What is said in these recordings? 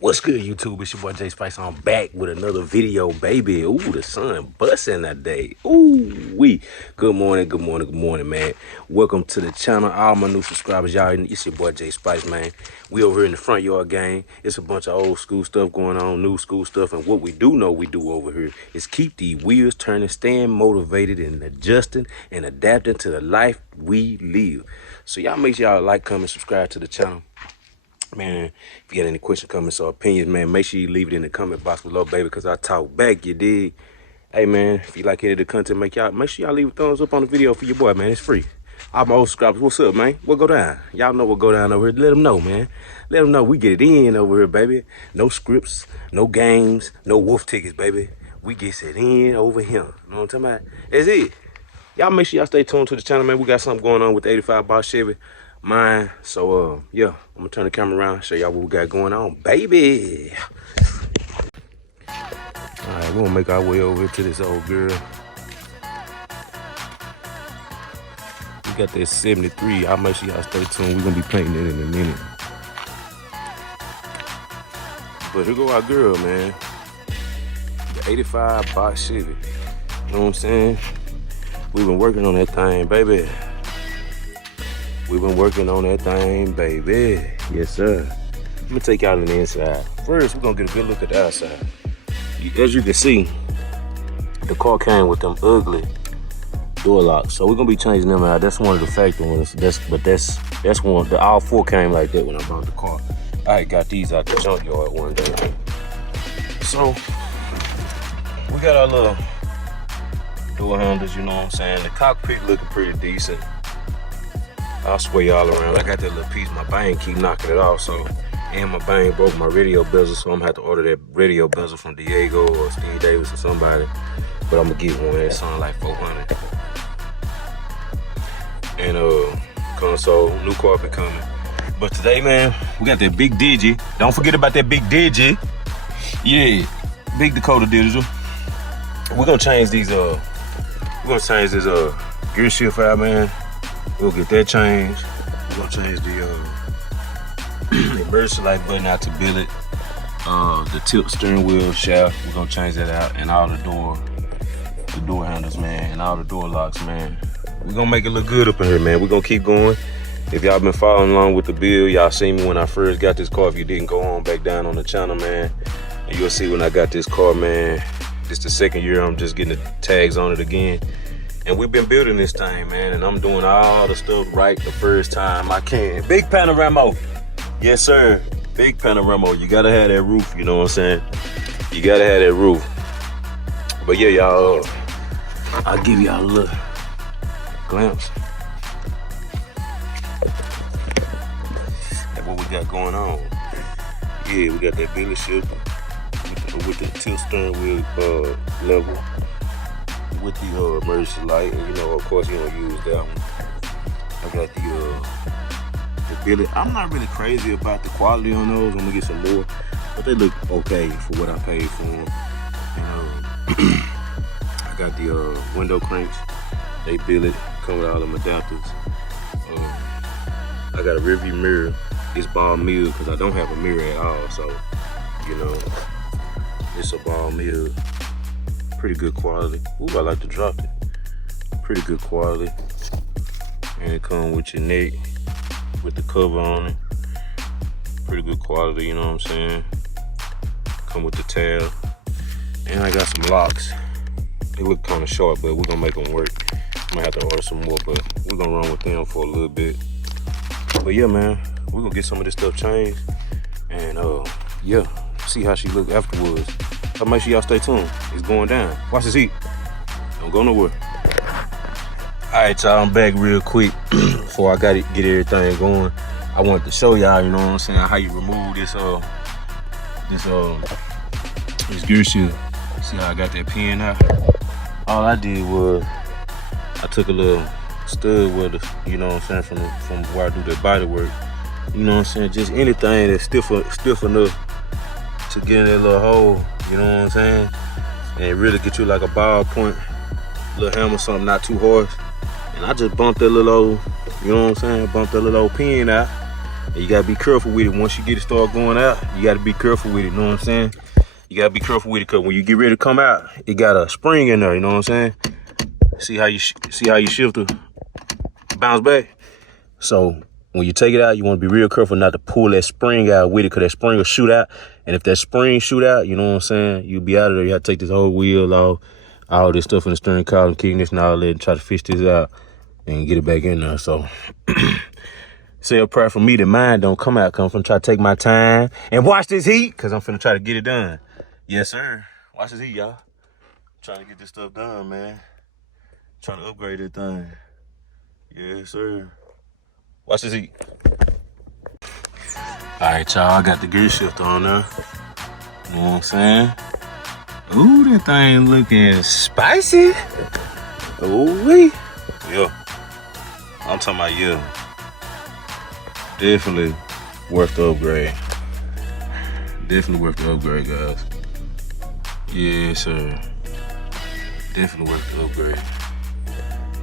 What's good, YouTube? It's your boy Jay Spice. I'm back with another video, baby. Ooh, the sun busting that day. Ooh, wee. Good morning, good morning, good morning, man. Welcome to the channel. All my new subscribers, y'all. It's your boy Jay Spice, man. We over here in the front yard gang. It's a bunch of old school stuff going on, new school stuff. And what we do know we do over here is keep the wheels turning, staying motivated, and adjusting and adapting to the life we live. So y'all make sure y'all like, comment, subscribe to the channel. Man, if you got any questions, comments, or opinions, man, make sure you leave it in the comment box below, baby, because I talk back, you dig? Hey, man, if you like any of the content, make sure y'all leave a thumbs up on the video for your boy, man. It's free. All my old subscribers, what's up, man? What go down? Y'all know what go down over here. Let them know, man. Let them know we get it in over here, baby. No scripts, no games, no wolf tickets, baby. We get it in over here. You know what I'm talking about? That's it. Y'all make sure y'all stay tuned to the channel, man. We got something going on with the 85 Boss Chevy. Mine. So yeah, I'm gonna turn the camera around, show y'all what we got going on, baby. All right, we're gonna make our way over to this old girl. We got that 73. I'll make sure y'all stay tuned. We're gonna be painting it in a minute. But here go our girl, man. The 85 Boss Chevy. You know what I'm saying? We've been working on that thing, baby. We've been working on that thing, baby. Yes, sir. Let me take y'all to the inside. First, we're gonna get a good look at the outside. As you can see, the car came with them ugly door locks. So we're gonna be changing them out. That's one of the factory ones. That's one. All four came like that when I bought the car. I got these out the junkyard one day. So we got our little door handles, you know what I'm saying? The cockpit looking pretty decent. I'll sway y'all around. I got that little piece, my bang keep knocking it off, so, and my bang broke my radio bezel, so I'm gonna have to order that radio bezel from Diego or Steve Davis or somebody. But I'm gonna get one, it sound like 400. And console, new carpet coming. But today, man, we got that big digi. Don't forget about that big digi. Yeah, big Dakota digital. We're gonna change these, this gear shift out, man. We'll get that changed. We're gonna change the emergency light button out to Billet. The tilt steering wheel shaft, we're gonna change that out, and all the door handles, man, and all the door locks, man. We're gonna make it look good up in here, man. We're gonna keep going. If y'all been following along with the build, y'all seen me when I first got this car. If you didn't, go on back down on the channel, man, and you'll see when I got this car, man. This the second year I'm just getting the tags on it again. And we've been building this thing, man, and I'm doing all the stuff right the first time I can. Big panorama. Yes, sir. Big panorama. You gotta have that roof, you know what I'm saying? You gotta have that roof. But yeah, y'all, I'll give y'all a little glimpse at what we got going on. Yeah, we got that Billet shifter with the tilt steering wheel level. With the emergency light, and you know, of course, you don't use that one. I got the Billet. I'm not really crazy about the quality on those. I'm gonna get some more, but they look okay for what I paid for them. And I got the window cranks. They Billet, come with all them adapters. I got a rear view mirror. It's ball mirror because I don't have a mirror at all, so you know, it's a ball mirror. Pretty good quality. Ooh, I like to drop it. Pretty good quality. And it comes with your neck, with the cover on it. Pretty good quality, you know what I'm saying? Come with the tab. And I got some locks. They look kind of short, but we're gonna make them work. I might have to order some more, but we're gonna run with them for a little bit. But yeah, man, we're gonna get some of this stuff changed. And yeah, see how she look afterwards. So make sure y'all stay tuned. It's going down. Watch this heat. Don't go nowhere. All right, y'all, I'm back real quick before I get everything going. I wanted to show y'all, you know what I'm saying, how you remove this gear shift. See how I got that pin out? All I did was I took a little stud with it, you know what I'm saying, from where I do the body work. You know what I'm saying? Just anything that's stiff enough to get in that little hole. You know what I'm saying? And really get you like a ball point, little hammer, something not too harsh. And I just bumped that little old, you know what I'm saying? Bumped that little old pin out. And you gotta be careful with it. Once you get it start going out, you gotta be careful with it, you know what I'm saying? You gotta be careful with it, cause when you get ready to come out, it got a spring in there, you know what I'm saying? See how you shift the bounce back? So when you take it out, you wanna be real careful not to pull that spring out with it, cause that spring will shoot out. And if that spring shoot out, you know what I'm saying? You'll be out of there. You have to take this whole wheel off, all this stuff in the steering column, kicking this and all that, and try to fish this out and get it back in there. So say a prayer for me that mine don't come out. I'm finna try to take my time and watch this heat, cause I'm finna try to get it done. Yes, sir. Watch this heat, y'all. Trying to get this stuff done, man. Trying to upgrade that thing. Yes, sir. Watch this heat. All right, y'all, I got the gear shifter on there. You know what I'm saying? Ooh, that thing looking spicy. Ooh-wee. Yeah. I'm talking about, yeah. Definitely worth the upgrade. Definitely worth the upgrade, guys. Yes, sir. Definitely worth the upgrade.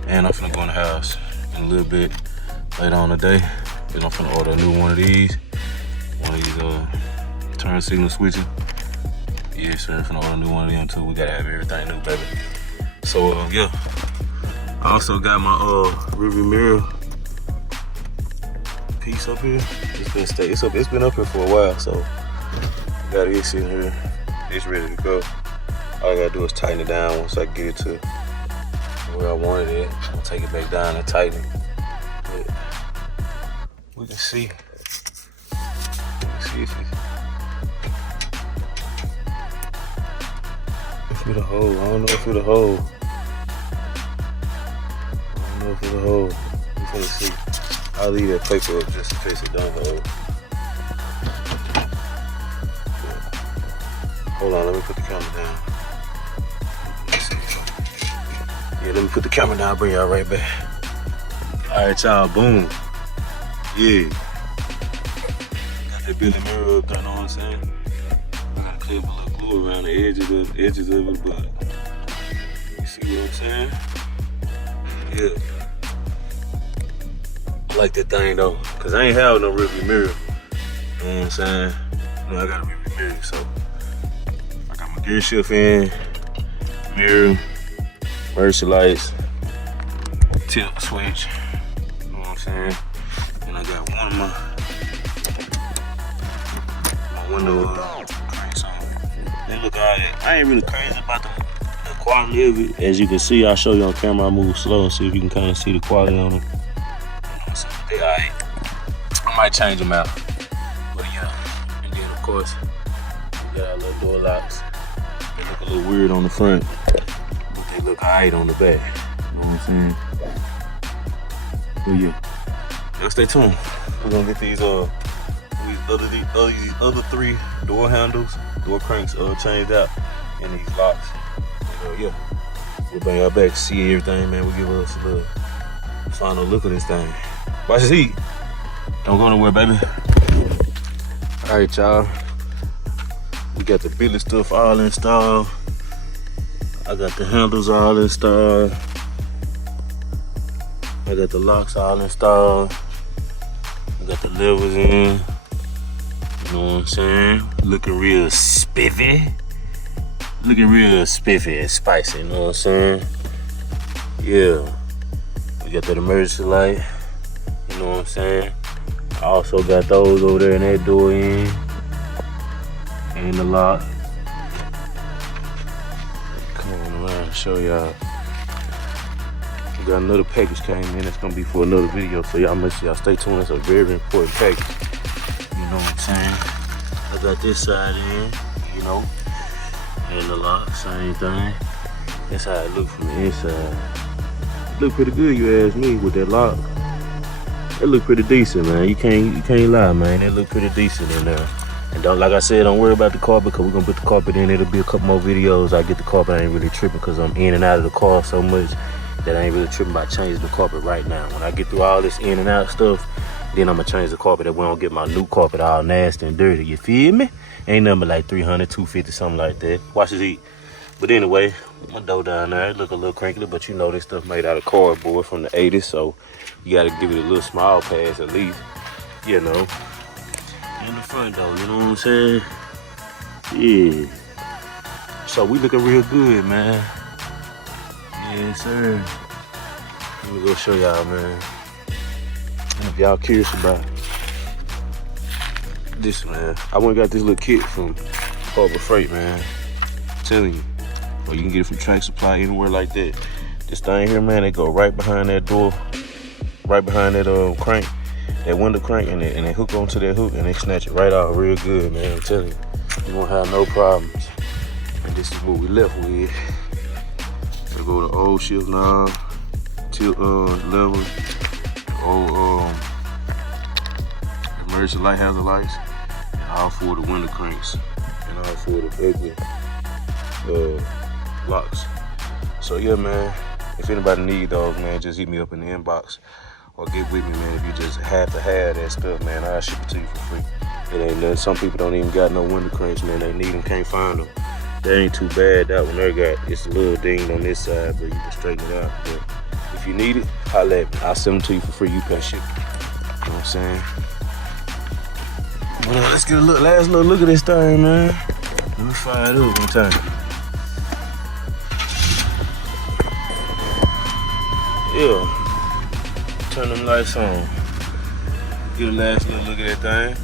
And I'm finna go in the house in a little bit later on today. Then I'm finna order a new one of these. One of these turn signal switches. Yes, sir. I'm finna order a new one of them too. We gotta have everything new, baby. So yeah. I also got my rearview mirror piece up here. It's been up here for a while, so got it sitting here. It's ready to go. All I gotta do is tighten it down once I get it to where I wanted it. I'll take it back down and tighten it. But we can see. If it'll hold. I don't know if it'll hold. We're gonna see. I'll leave that paper up just in case it don't hold. Hold on, let me put the camera down. Let's see. Yeah, let me put the camera down, bring y'all right back. Alright, y'all, boom. Yeah. Got that Billet mirror up there, know what I'm saying? I gotta clip a little glue around the edges of it, but you see what I'm saying? Yeah. I like that thing though, cause I ain't have no rearview mirror. You know what I'm saying? You know, I got a rearview mirror, so I got my gear shift in, mirror, emergency lights, tilt switch. You know what I'm saying? And I got one of my window cranks on. They look alright. I ain't really crazy about the quality of it. As you can see, I'll show you on camera. I move slow and see if you can kind of see the quality on them. They alright. I might change them out. But yeah. And then of course, we got our little door locks. They look a little weird on the front, but they look alright on the back. You know what I'm saying? But yeah. Y'all stay tuned. We're gonna get these other three door handles, door cranks changed out, and these locks. Yeah. We'll bring y'all back to see everything, man. We'll give us a little final look at this thing. Watch this heat. Don't go nowhere, baby. All right, y'all. We got the Billet stuff all installed. I got the handles all installed. I got the locks all installed. I got the levers in. You know what I'm saying? Looking real spiffy. Looking real spiffy and spicy, you know what I'm saying? Yeah. We got that emergency light. You know what I'm saying? I also got those over there in that door end. And the lock. Come on around and show y'all. We got another package came in. It's gonna be for another video. So y'all make sure y'all stay tuned. It's a very important package. You know what I'm saying? I got this side in, you know. And the lock, same thing. That's how it look from the inside. It look pretty good, you ask me, with that lock. It look pretty decent, man. You can't lie, man. It look pretty decent in there. And don't, like I said, don't worry about the carpet, because we're gonna put the carpet in. It'll be a couple more videos. I get the carpet, I ain't really tripping because I'm in and out of the car so much that I ain't really tripping about changing the carpet right now. When I get through all this in and out stuff, then I'm gonna change the carpet that we don't get my new carpet all nasty and dirty. You feel me? Ain't nothing but like 300, 250, something like that. Watch this heat. But anyway, my door down there, it look a little crinkly, but you know this stuff made out of cardboard from the 80s, so you gotta give it a little small pass at least. you know, in the front though, you know what I'm saying? Yeah. So we looking real good, man. Yes, sir. Let me go show y'all, man. If y'all curious about this, man, I went and got this little kit from Harbor Freight, man. I'm telling you. Or you can get it from Track Supply, anywhere like that. This thing here, man, they go right behind that door, right behind that crank, that window crank, and they hook onto that hook, and they snatch it right out real good, man. I'm telling you, you won't have no problems. And this is what we left with. So go to old shift knob, tilt level, old emergency light hazard lights, and all four of the window cranks, and all four of the regular locks. So yeah, man, if anybody need those, man, just hit me up in the inbox or get with me, man. If you just have to have that stuff, man, I'll ship it to you for free. It ain't nothing. Some people don't even got no window cranks, man. They need them, can't find them. They ain't too bad. That one there got, it's a little dinged on this side, but you can straighten it out. But if you need it, holla at me. I'll send them to you for free. You pay shipping. You know what I'm saying? Well, let's get a last little look at this thing, man. Let me fire it up one time. Yeah, turn them lights on. Get a last little look at that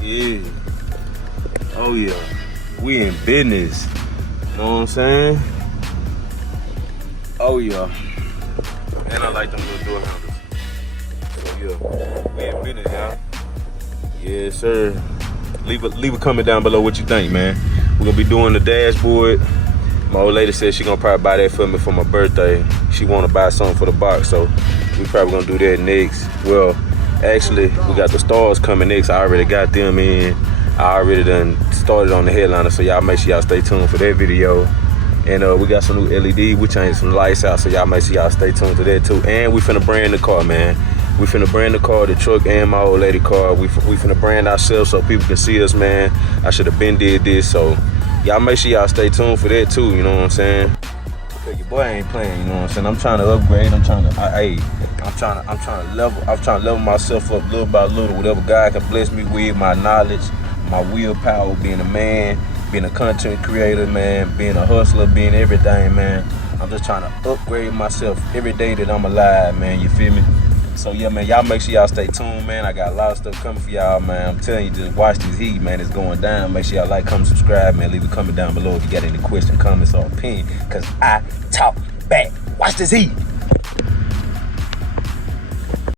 thing. Yeah. Oh yeah. We in business. You know what I'm saying? Oh yeah. And I like them little door handles. So yeah, we in business, y'all. Yes, sir. Leave a comment down below what you think, man. We're gonna be doing the dashboard. My old lady said she gonna probably buy that for me for my birthday. She wanna buy something for the box, so we probably gonna do that next. Well, actually, we got the stars coming next. I already got them in. I already done started on the headliner, so y'all make sure y'all stay tuned for that video. And we got some new LED. We changed some lights out, so y'all make sure y'all stay tuned to that too. And we finna brand the car, man. We finna brand the car, the truck, and my old lady car. We finna brand ourselves so people can see us, man. I should have been did this, so y'all make sure y'all stay tuned for that too, you know what I'm saying? Because your boy ain't playing, you know what I'm saying? I'm trying to upgrade, I'm trying to level myself up little by little, whatever God can bless me with, my knowledge, my willpower, being a man, being a content creator, man, being a hustler, being everything, man. I'm just trying to upgrade myself every day that I'm alive, man, you feel me? So yeah, man, y'all make sure y'all stay tuned, man. I got a lot of stuff coming for y'all, man. I'm telling you, just watch this heat, man. It's going down. Make sure y'all like, comment, subscribe, man. Leave a comment down below if you got any questions, comments, or opinion, because I talk back. Watch this heat.